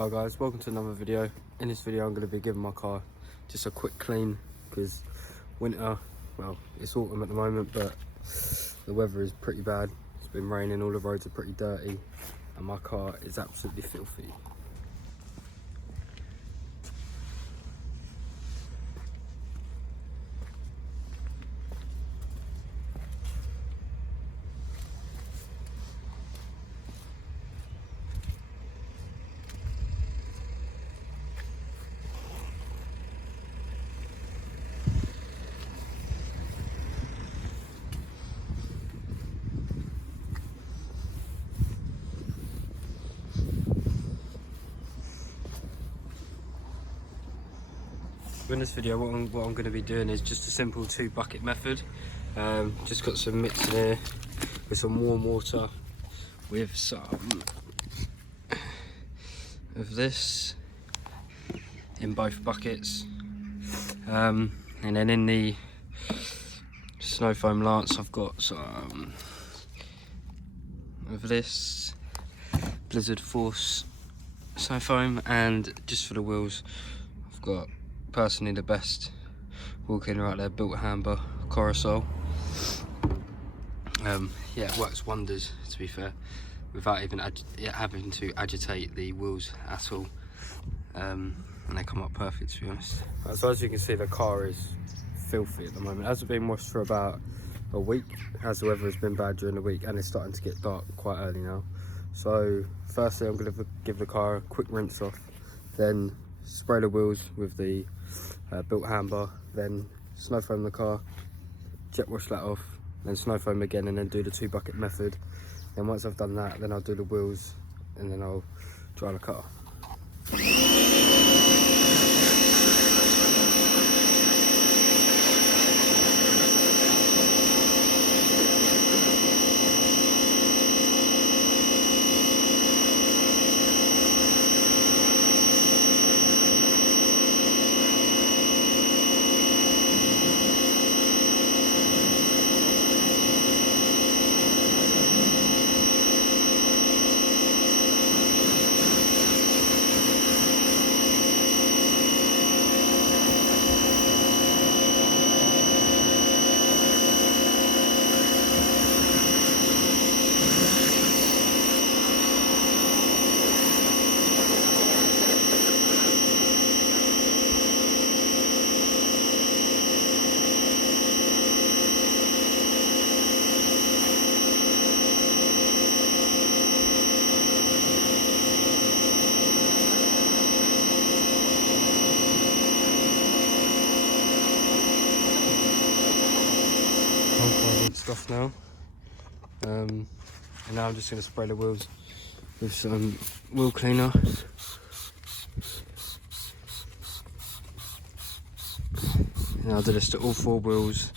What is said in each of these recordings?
Hi guys, welcome to another video. In this video I'm going to be giving my car just a quick clean because winter, well it's autumn at the moment, but the weather is pretty bad. It's been raining, all the roads are pretty dirty and my car is absolutely filthy. In this video what I'm going to be doing is just a simple 2-bucket method. Just got some mix in here with some warm water with some of this in both buckets, and then in the snow foam lance I've got some of this Blizzard Force snow foam, and just for the wheels I've got personally the best wheel cleaner out there, Built Hamber Corosol. Yeah, it works wonders, to be fair, without even having to agitate the wheels at all, and they come up perfect, to be honest. So as you can see, the car is filthy at the moment. It hasn't been washed for about a week as the weather has been bad during the week, and it's starting to get dark quite early now. So firstly I'm going to give the car a quick rinse off, then spray the wheels with the Built Hamber, then snow foam the car, jet wash that off, then snow foam again, and then do the 2-bucket method. Then once I've done that, then I'll do the wheels and then I'll dry the car. Stuff now, and now I'm just going to spray the wheels with some wheel cleaner. And I'll do this to all 4 wheels,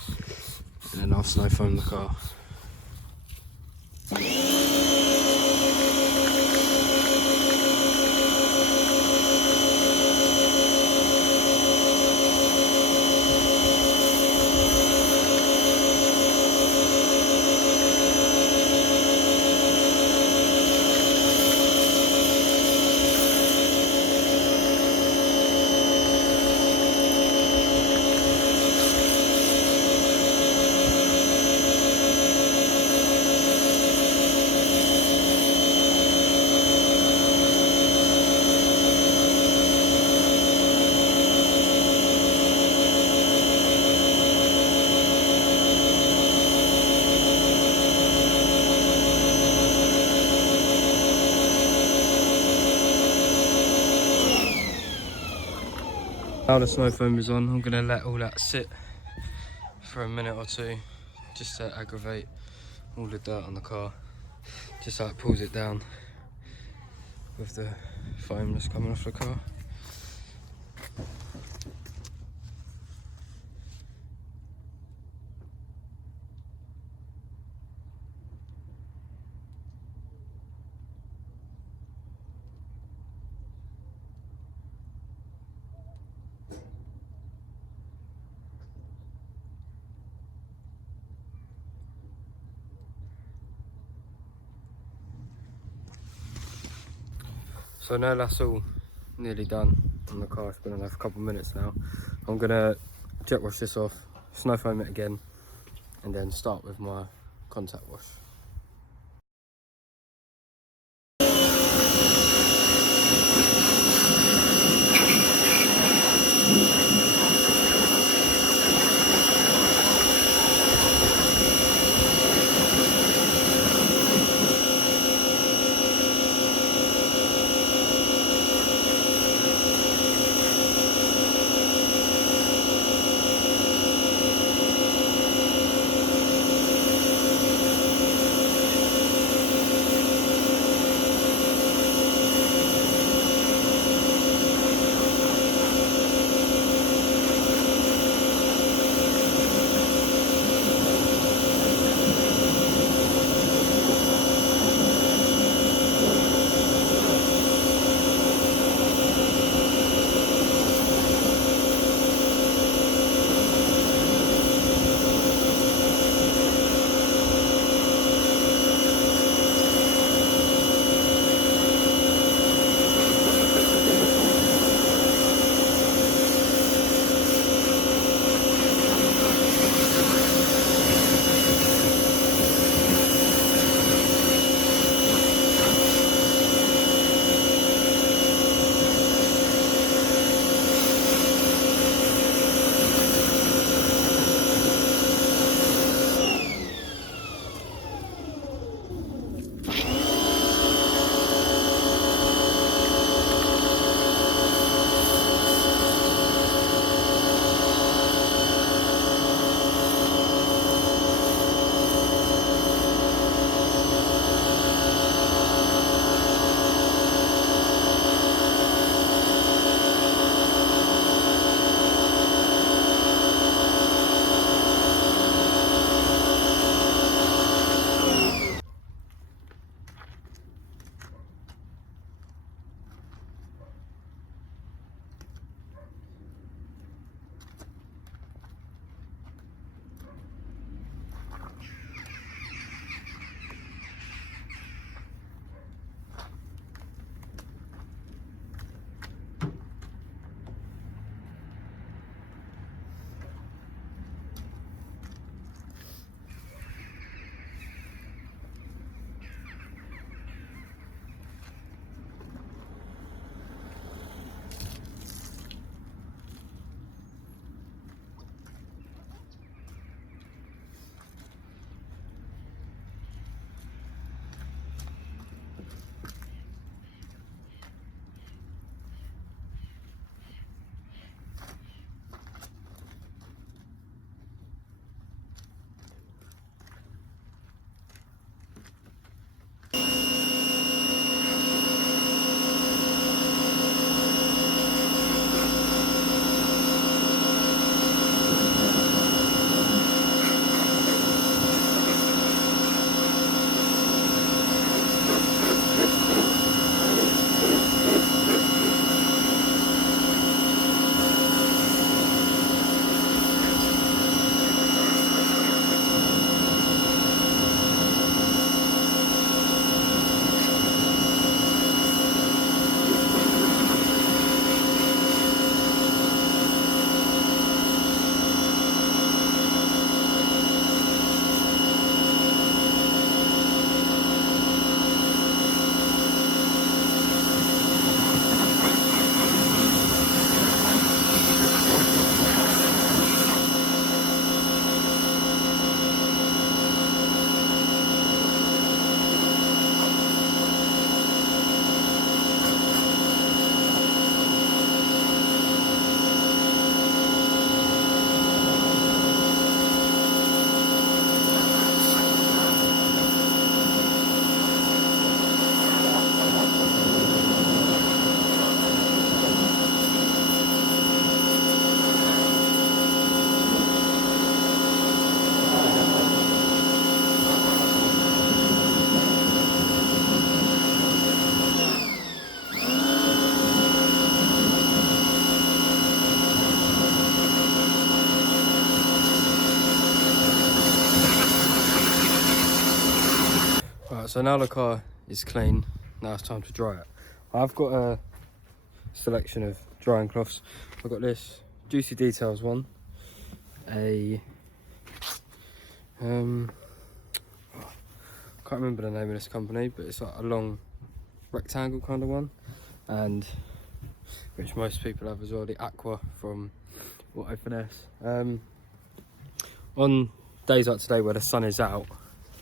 and then I'll snow foam the car. Now the snow foam is on, I'm going to let all that sit for a minute or two just to aggravate all the dirt on the car, just so it pulls it down with the foam that's coming off the car. So now that's all nearly done on the car. It's been on there for a couple of minutes now. I'm gonna jet wash this off, snow foam it again, and then start with my contact wash. Right, so now the car is clean. Now it's time to dry it. I've got a selection of drying cloths. I've got this Juicy Details one, a can't remember the name of this company, but it's like a long rectangle kind of one, and which most people have as well, the Aqua from Auto Finesse. On days like today where the sun is out,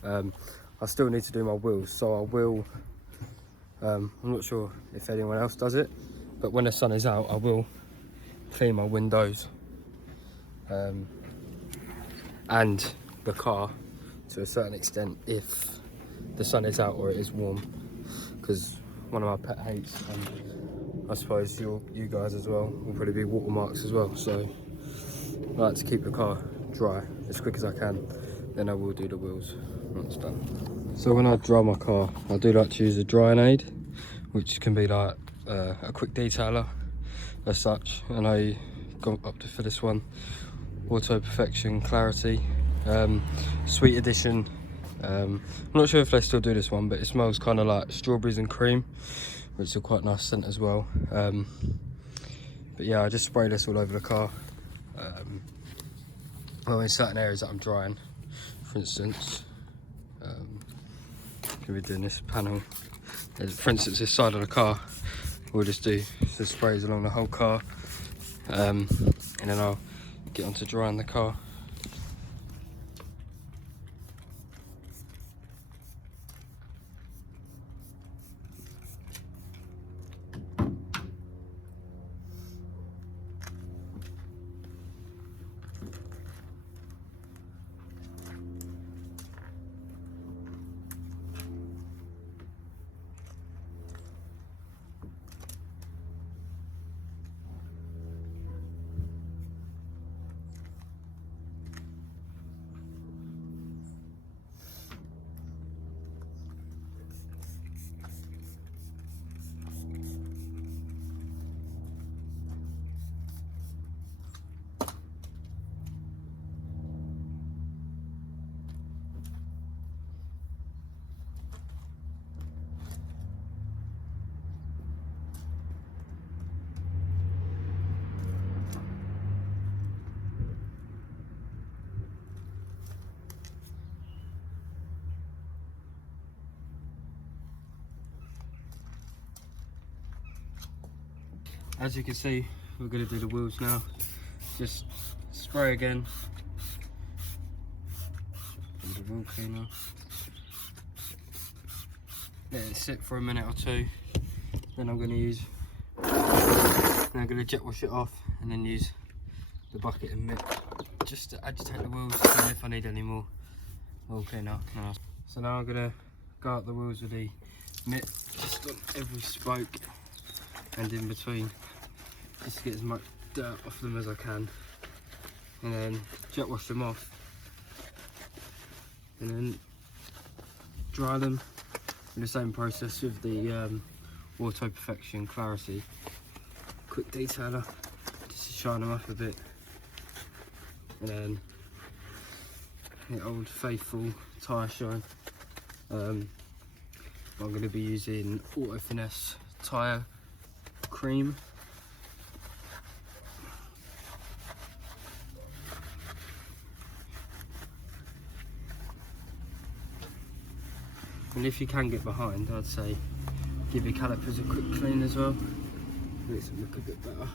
I still need to do my wheels, so I will, I'm not sure if anyone else does it, but when the sun is out I will clean my windows and the car to a certain extent if the sun is out or it is warm, because one of my pet hates, and I suppose you guys as well, will probably be watermarks as well, so I like to keep the car dry as quick as I can, then I will do the wheels once it's done. So when I dry my car, I do like to use a drying aid, which can be like a quick detailer as such, and I got up to for this one, Auto Perfection Clarity, Sweet Edition. I'm not sure if they still do this one, but it smells kind of like strawberries and cream, which is a quite nice scent as well. But yeah, I just spray this all over the car. Well, in certain areas that I'm drying, for instance, can be doing this panel. For instance, this side of the car, we'll just do the sprays along the whole car, and then I'll get onto drying the car. As you can see, we're going to do the wheels now. Just spray again. And the wheel cleaner. Let it sit for a minute or two. Then I'm going to jet wash it off, and then use the bucket and mitt just to agitate the wheels, and if I need any more wheel cleaner. So now I'm going to go out the wheels with the mitt just on every spoke and in between, just to get as much dirt off them as I can, and then jet wash them off, and then dry them in the same process with the Auto Perfection Clarity quick detailer, just to shine them up a bit, and then the old faithful tyre shine. I'm going to be using Auto Finesse tyre cream. And if you can get behind, I'd say give your calipers a quick clean as well. Makes it look a bit better.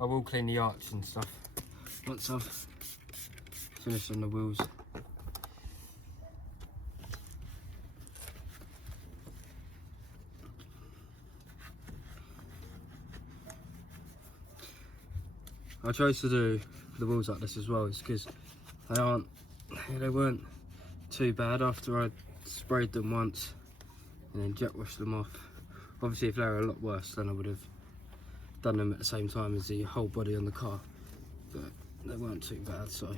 I will clean the arch and stuff once I've finished on the wheels. I chose to do the wheels like this as well, is because They weren't too bad after I sprayed them once and then jet washed them off. Obviously if they were a lot worse then I would have done them at the same time as the whole body on the car, but they weren't too bad, so I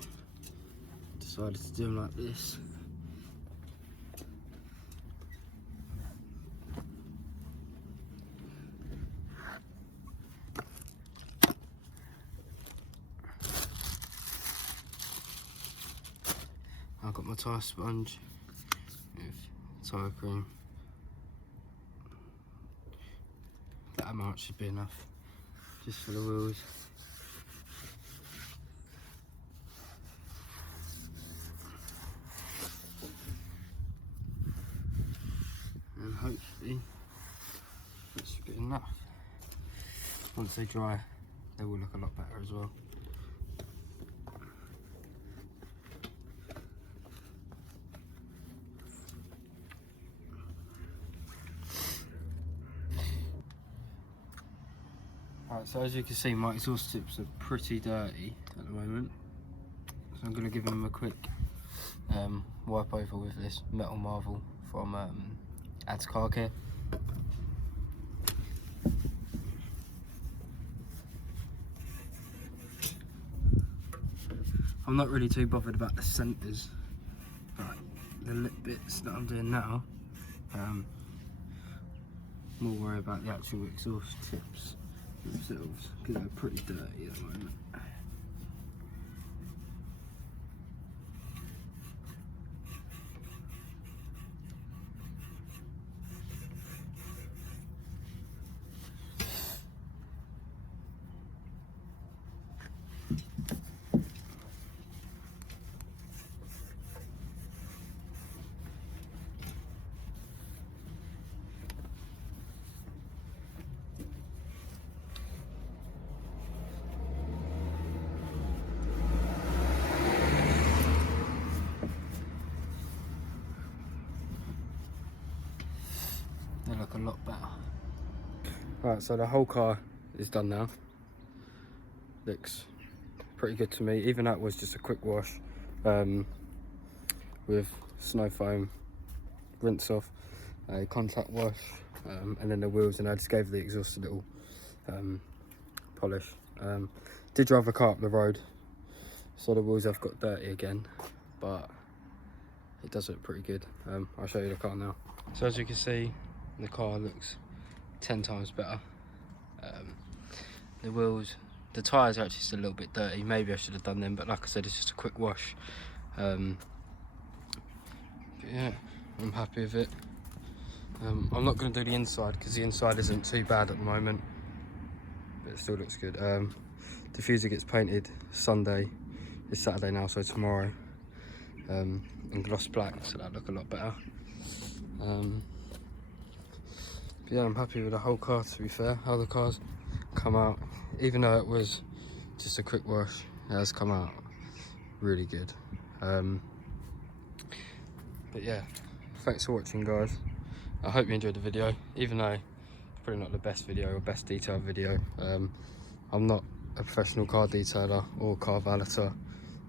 decided to do them like this. I've got my tyre sponge with tyre cream. That amount should be enough, just for the wheels. And hopefully that should be enough. Once they dry, they will look a lot better as well. Alright, so as you can see, my exhaust tips are pretty dirty at the moment. So I'm going to give them a quick wipe over with this Metal Marvel from Ads Car Care. I'm not really too bothered about the centres, but the lip bits that I'm doing now, more worry about the actual exhaust tips themselves, because they're pretty dirty at the moment. They look a lot better. Right, so the whole car is done now. Looks pretty good to me, even though it was just a quick wash with snow foam, rinse off, a contact wash, and then the wheels, and I just gave the exhaust a little polish. Did drive the car up the road, so the wheels have got dirty again, but it does look pretty good. I'll show you the car now. So as you can see, the car looks 10 times better. The wheels, the tyres are actually still a little bit dirty. Maybe I should have done them, but like I said, it's just a quick wash. But yeah, I'm happy with it. I'm not going to do the inside because the inside isn't too bad at the moment, but it still looks good. Diffuser gets painted Sunday. It's Saturday now, so tomorrow, in gloss black, so that'll look a lot better. But yeah, I'm happy with the whole car, to be fair. How the car's come out, even though it was just a quick wash, it has come out really good. But yeah, thanks for watching, guys. I hope you enjoyed the video, even though it's probably not the best video or best detailed video. I'm not a professional car detailer or car valeter,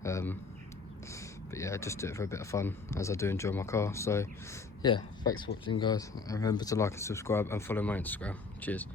but yeah, I just do it for a bit of fun, as I do enjoy my car. So yeah, thanks for watching, guys, and remember to like and subscribe and follow my Instagram. Cheers.